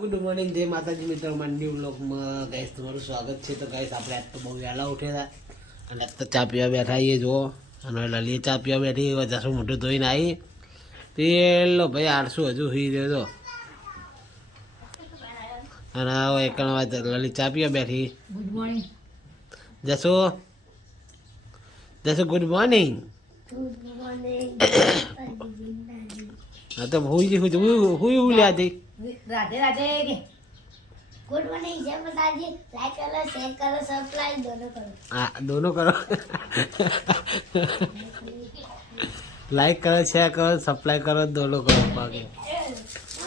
Good morning જય માતાજી મિત્રો મંડી વ્લોગમાં ગાઈસ તમારું સ્વાગત છે. તો ગાઈસ આપણે આજ તો બહુ વહેલા ઉઠ્યા હતા અને આજ તો ચા પીવા બેઠા આવીએ જુઓ અને લલીએ ચા પીવા બેઠી જશું મોઢું ધોઈને આવી પેલો ભાઈ આળસું હજુ સુઈ રહ્યો અને એક લલી ચા પીવા બેઠી. ગુડ મોર્નિંગ જશો જશો ગુડ મોર્નિંગ. હા તો હુઈ લ્યા હતી. રાધે રાધે કે गुड मॉर्निंग जय माता दी लाइक करो शेयर करो सब्सक्राइब दोनों करो. हाँ दोनों करो. लाइक करो शेयर करो सब्सक्राइब करो दोनों करो बाकी.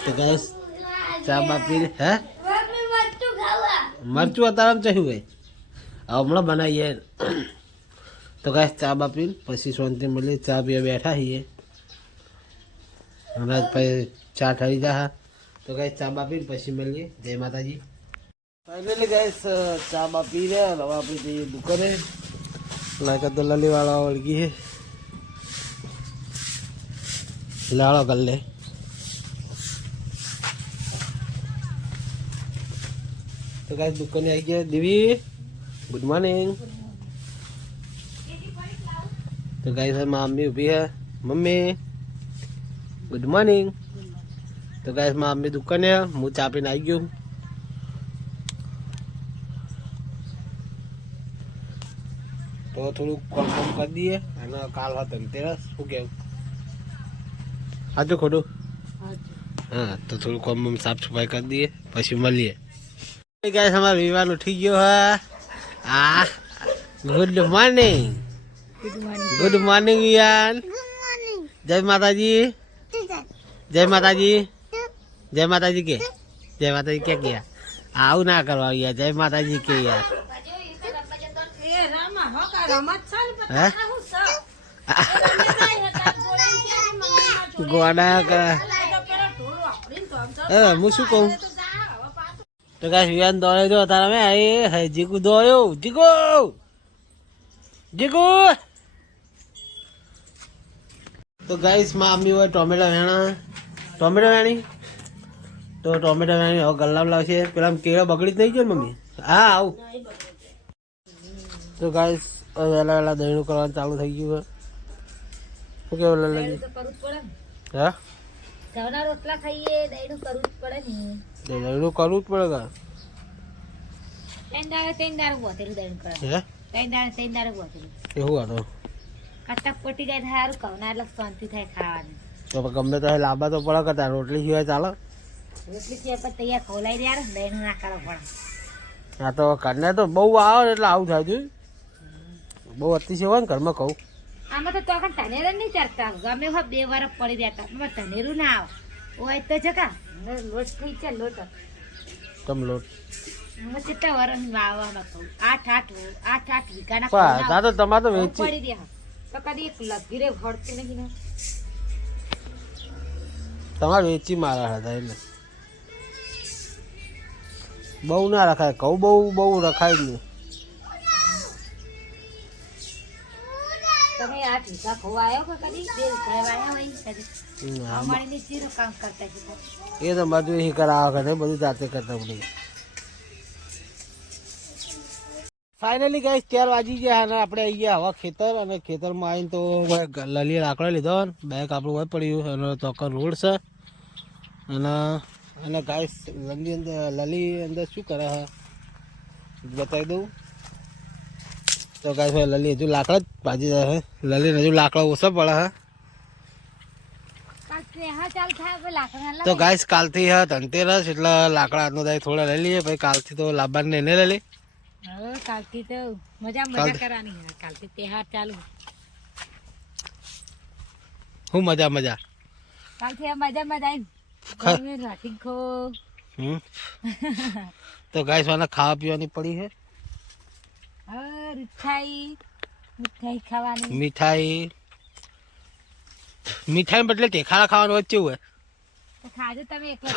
तो गाइस चा बापी है मरचू खावा मरचू अतारम चाहिए अब हमला बनाइए. तो गाइस चा बापी पसी शांति मिली चा पिया बैठा ही है हमारा पे चा ठरी जा. तो गाइस चा बापी पसी मिलिए. जय माता जी. फाइनली गाइस चा बापी रे अब आपकी तो दुकान है लाइक दलाली वाला वळगी है लाड़ा कर ले. तो गाइस दुकान आई गया दिवी गुड मॉर्निंग. तो गाइस मम्मी उभी है मम्मी गुड मॉर्निंग. तो गाइस मम्मी दुकान है मुँह चा पीने आई गयो. तो थोड़ू कम कम कर दिए काल धनतेरस શું કેવું સાચું ખોટું. हाँ तो थोड़ा कम साफ सफाई कर दिए પછી મળીએ. गाइस हमारा विवान उठी गयो है. Good morning good morning Vivaan. जय माता जी जय माता जी जय माता जी के जय माता जी क्या किया आऊ ना करवा यार जय माता जी के यार. गोड़ा का હું શું કહું. તો ગાઈસ વિવાન દોડે જો તારા મે એ જીગુ દોડ્યો જીગુ જીગુ. તો ગાઈસ માં અમ્મી હોય ટોમેટો વેણી તો ટોમેટો વેણી હવે ગલ્લામાં લાવશે. પેલા કેળા બગડી જ નહીં ગયો મમ્મી. હા આવું. તો ગાઈસ વહેલા વહેલા દહીણું કરવાનું ચાલુ થઈ ગયું. શું કેવું લલ્લાજી હા ઘઉંના રોટલા ખાઈએ દહીંનું કરવું જ પડે ને. દહીણું કરવું જ પડે કા ત્રણ દાડે બોતેલું દહીં કરે. હે ત્રણ દાડે બોતેલું એવું હતો કટક પટી જાય સારું ઘઉંના એટલે શાંતિ થાય ખાવાની. તો ગમે તો લાંબા તો પડે કરતા રોટલી સિવાય ચાલે. રોટલી સિવાય પણ તૈયાર ખવલાઈ દે દહીંનું ના કરવું પડે. હા તો કાઢને તો બહુ આવે એટલે આવું થાય છે. બહુ અતિશય હોય ને ઘરમાં કહું આમાં તો તોખણ ધનેર નહીં ચડતા ગમે હોય 2 વાર પડી રહેતા એમાં ધનેરું ના આવે હોય તો જગા લોટ થઈ છે લોટ તમ લોટ હું કેટલા વર્ષ વાવવામાં કહું 8 વીઘાના પા તો તમારે તો વેચી પડી દે તો કદી એક લગી રે ભરતી નહીં ને તમારે વેચી મારા હતા એટલે બહુ ના રખાય કહું બહુ રખાય જ નહીં. તમે 8 વીઘા ખોવાયો કે કદી 2 વીઘા વાયા હોય કદી અમારીની ચીરો કામ કરતા છે. એ તો મજૂરી કરાવવા કરે બધું જાતે કરતા પડી. ફાઇનલી ગાઈસ 4 વાગી ગયા અને આપણે આવી ગયા હવા ખેતર અને ખેતરમાં આવીને તો લલી લાકડો લીધો બેગ આપણું હોય પડ્યું અને ચોકર રોડ છે અને ગાઈસ લલી અંદર શું કરે છે બતાવી દઉં. તો ગાઈસ લલી હજુ લાકડા જ ભાજી જાય છે. લલી હજુ લાકડા ઓછા પડે છે. તો ગાઈસ કાલથી ધનતેરસ એટલે લાકડા આજનો દાય થોડા લઈ લઈએ પછી કાલથી તો લાંબાને એને લઈ લે. કાલથી તો મજા કરવાની કાલથી તહેવાર ચાલુ. હું મજા કાલથી મજા રાતી ખો. તો ગાઈસ વાના ખાવા પીવાની પડી છે. મીઠાઈ ખાવાની મીઠાઈ બદલે ટેખાડા ખાવાનું વચ્ચે હોય તો ખાજો તમે એકલા.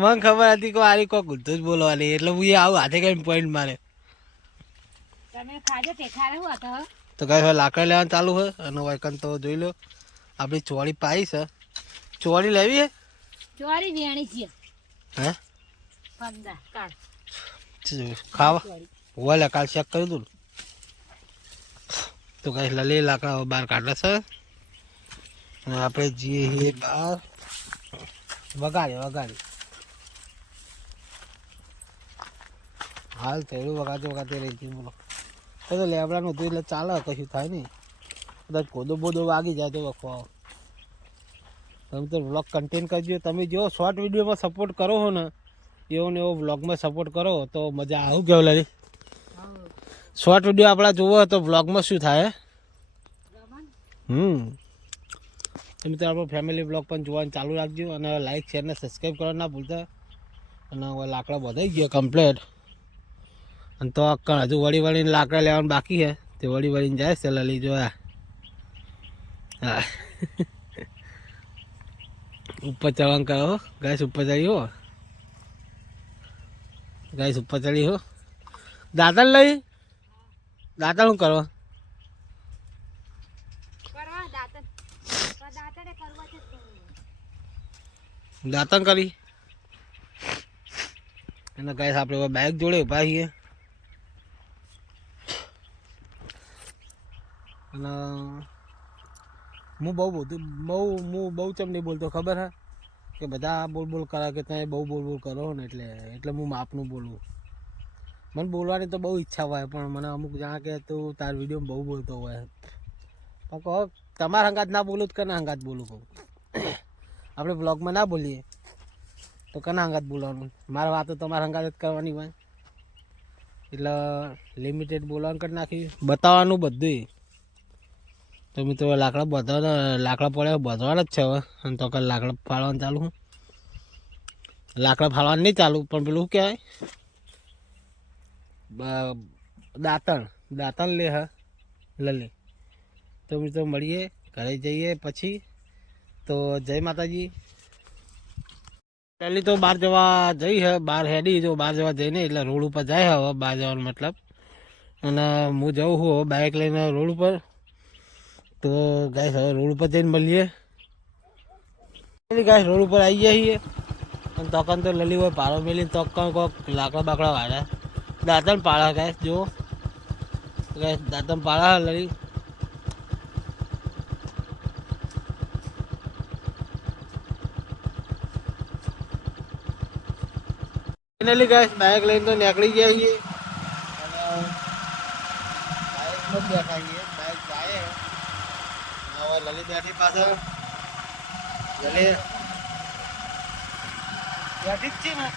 મને ખબર હતી કે આરી કોઈ ગુદ્ધો જ બોલવાની એટલે હું આવું હાથે કઈ પોઈન્ટ મારે. તમે ખાજો ટેખાડા હું હતો. તો ગાઈસ લાકડા લેવાનું ચાલુ હોય અને વાયકન તો જોઈ લો આપણી ચોળી પાઈ છે. ચોળી લેવી હે ચોરી વેણી છે હે પંદા કાઢ ખાવા ઓલે કાલ ચેક કર્યું તું તો કઈ લલી લાકડા બહાર કાઢે છે અને આપણે જઈએ બહાર વગાડે હાલ તેડું વગાડતે રહી ગયું બોલો તો લેબડાનું હતું એટલે ચાલે કશું થાય નહીં કદાચ કોદો બોદો વાગી જાય તો વખવા તમે તો વ્લોગ કન્ટેન્ટ કરજો તમે જો શોર્ટ વિડીયોમાં સપોર્ટ કરો હો ને એવો ને એવો વ્લોગમાં સપોર્ટ કરો તો મજા આવું કેવું લાગે શોર્ટ વિડીયો આપણા જોવો તો વ્લોગમાં શું થાય તમે તો આપણો ફેમિલી વ્લોગ પણ જોવાનું ચાલુ રાખજો અને લાઈક શેર ને સબસ્ક્રાઈબ કરવાનું ના ભૂલતા અને હવે લાકડા બધાઈ ગયો કમ્પ્લેટ અને તો હજુ વળીને લાકડા લેવાનું બાકી છે તે વળીને જાય છે લલી જોયા હા ઉપર ચડવાનું કરો ગેસ ઉપર ચડી હો ગેસ ઉપર ચડી હો દાંતણ લઈ દાંતણ શું કરો દાંતણ કરી અને ગેસ આપણે બાઇક જોડે ઉભા છીએ અને હું બહુ ચમ નહીં બોલતો ખબર હે કે બધા બોલ કરે કે તમે બહુ બોલ કરો ને એટલે હું માપનું બોલું મને બોલવાની તો બહુ ઈચ્છા હોય પણ મને અમુક જાણે કે તું તાર વિડીયોમાં બહુ બોલતો હોય પણ કહો તમારા હંગાત ના બોલું તો કના હંગાત બોલું કહું આપણે બ્લોગમાં ના બોલીએ તો કના હંગાત બોલવાનું મારી વાતો તમારા હંગાત જ કરવાની હોય એટલે લિમિટેડ બોલવાનું કરી નાખી બતાવવાનું બધું તો મિત્રો લાકડા પડે બધવાના જ છે હવે અને તો કાલે લાકડા ફાળવાનું ચાલુ લાકડા ફાળવાનું નહીં ચાલુ પણ પેલું કહેવાય દાંતણ લે હા લલે તો મિત્રો મળીએ ઘરે જઈએ પછી તો જય માતાજી પહેલી તો બહાર જવા જઈ હે બહાર હેડી જો બહાર જવા જઈને એટલે રોડ ઉપર જાય હવે બહાર જવાનો મતલબ અને હું જઉં છું હવે બાઇક લઈને રોડ ઉપર તો ગાઈસ હવે રોડ ઉપર જઈને મળીએ ગાઈસ રોડ ઉપર આવી જઈએ અને તોકન તો લલી હોય પારો મેલીને તોકન કોઈક લાકડા બાકડા વાળા દાંતણ પાળા ગાઈસ જો ગાઈસ દાંતણ પાળા લલી ફાઇનલી ગાઈસ બાઇક લઈને તો નીકળી ગયા છીએ અને બાઇકમાં જ બેઠા છીએ બાઇક જાય હવે લલિત બેઠી પાછળ લલિત બેઠી જ છે ને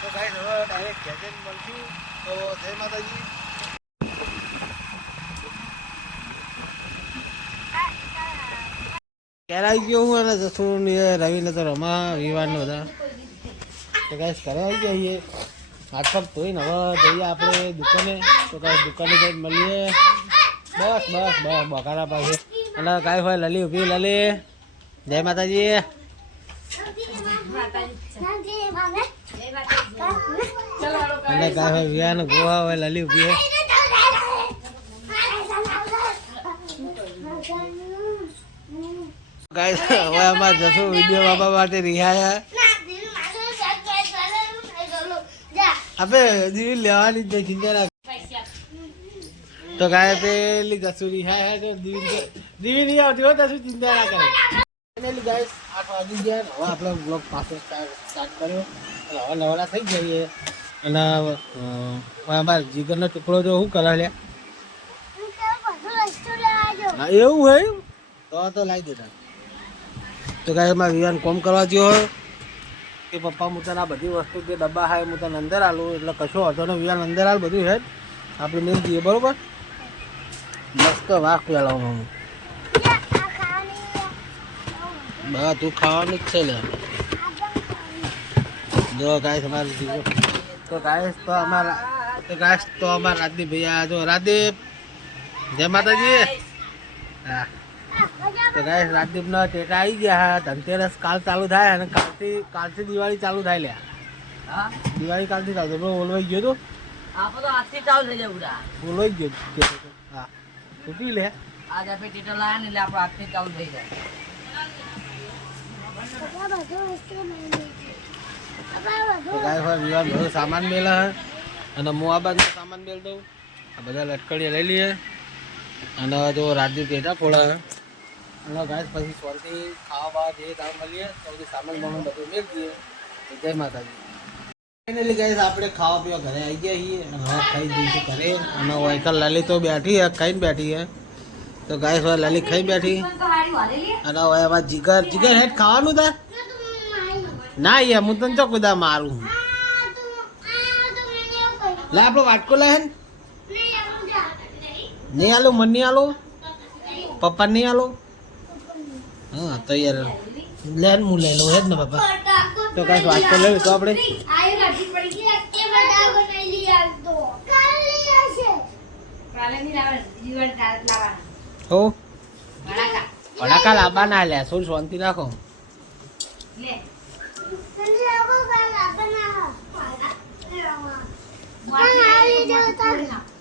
તો ગાઈસ હવે ડાયરેક્ટ ઘેર જઈને મળશું તો જય માતાજી ઘેર આવી ગયો હું અને જસું રવિને તો રમા વિવાનનો હતા તો ગાઈસ ઘરે આવી ગયા છીએ હાથ પગ ધોઈને હવે જઈએ આપણે દુકાને તો ગાઈસ દુકાને જઈને મળીએ બસ બકારા પાસે અને ગાય હોય લલી ઉભી લલી જય માતાજી અને ગાય હોય વિવાન ગોવા હોય લલી ઉભી હોય ગાઈસ હવે અમારે જશું વિડીયો બાબા માટે રિહાયા અબે દીવી લેવાની જ ચિંતા રાખ તો ગાય પેલી જશું રિહાયા તો દીવી નહીં આવતી હોય તો ચિંતા ના કરે ફાઇનલી ગાઈસ 8 વાગી ગયા હવે આપણે બ્લોગ પાછો સ્ટાર્ટ કર્યો હવે નવરા થઈ જઈએ અને અમારા જીગરનો ટુકડો જો શું કરા લે એવું હોય તો લાવી દેતા તો ગાય મારે વિવાન કોમ કરવા ગયો હોય કે પપ્પા હું તને આ બધી વસ્તુ જે ડબ્બા હોય હું તને અંદર આલું એટલે કશો હતો ને વિવાન અંદર હાલ બધું હેડ આપણે મેં જઈએ બરોબર મસ્ત વાઘ પેલાવું બસ તું ખાવાનું જ છે લે જો ગાય તમારે તો ગાય તો અમારા રાજદીપ ભૈયા જો રાજદીપ જય માતાજી હા તો ગાઈસ રાજદીપના ટેટા આવી ગયા ધનતેરસ કાલ ચાલુ થાય અને કાલથી દિવાળી ચાલુ થાય લે હા દિવાળી કાલથી ચાલુ બોલવાઈ ગયો તો આપણે તો આજથી ચાલુ થઈ જાય પૂરા બોલવાઈ ગયો હા તું પી લે આજ આપણે ટીટર લાયા ને એટલે આપણો આખરી ચાલુ થઈ જાય. પપ્પા બધું વસ્તુ લઈ લેજે. પપ્પા તો બધું ગાય હોય વિવાહ બધો સામાન મેલા હે અને હું આ બાજુ સામાન મેળ દઉં આ બધા લટકડીએ લઈ લઈએ અને જો રાજદીપ પેટા ફોડા અને ગાય પછી સ્વરથી ખાવા બાવા જે કામ મળીએ તો બધું સામાન બામાન બધું મેળ દઈએ તો જય માતાજી. ફાઇનલી ગાઈસ આપણે ખાવા પીવા ઘરે આવી ગયા છીએ અને હવે ખાઈ દઈશું ઘરે અને વાયકલ લલિત તો બેઠી હે ખાઈને બેઠી હે તો ગાઈસ હવે લલિત ખાઈ બેઠી તો હારી વાળેલી અને હવે એમાં જીગર જીગર હેઠ ખાવાનું તા ના યાર હું તને ચોક બધા મારું લે આપણો વાટકો લે હે નહીં આલો મન નહીં આલો પપ્પા નહીં આલો હા તો યાર લે હું લઈ લઉં હે જ ને પપ્પા તો કાંઈ વાટકો લઈ તો આપણે કાલે ની લાવવાનું જીવન તાર લાવવાનું હો ભડાકા ભડાકા લાવવા ના લે થોડી શાંતિ રાખો લે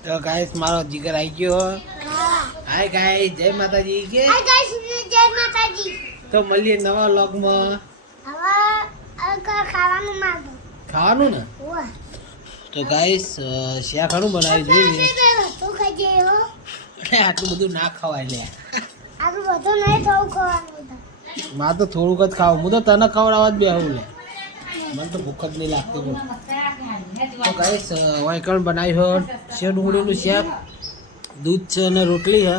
તો ગાઈસ મારો જીગર આવી ગયો હાય ગાઈસ જય માતાજી કે તો મળીએ નવા વ્લોગમાં ખાવાનું ને તો ગાઈસ શિયા ઘણું બનાવી જોઈએ એટલે આટલું બધું ના ખવાય લે મારે તો થોડુંક જ ખાવું હું તો તને ખવડાવવા જ બેહું લે મને તો ભૂખ જ નહીં લાગતી બોલ તો ગાઈસ વાયકણ બનાવી હોય સેવ ડુંગળીનું શાક દૂધ છે અને રોટલી છે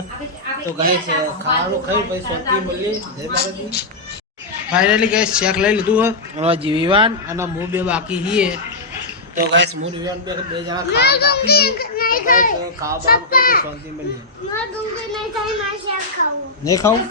તો ગાઈસ ખાવાનું ખાઈ પછી શાંતિ મળીએ જય માતાજી. ફાઇનલી ગાઈસ શાક લઈ લીધું હે અને જીવીવાન અને હું બે બાકી છીએ તો ગાઈસ હું જીવીવાન બે જણા ખાવા બાકી ખાવા બાવા શાંતિ મળીએ નહીં ખાવું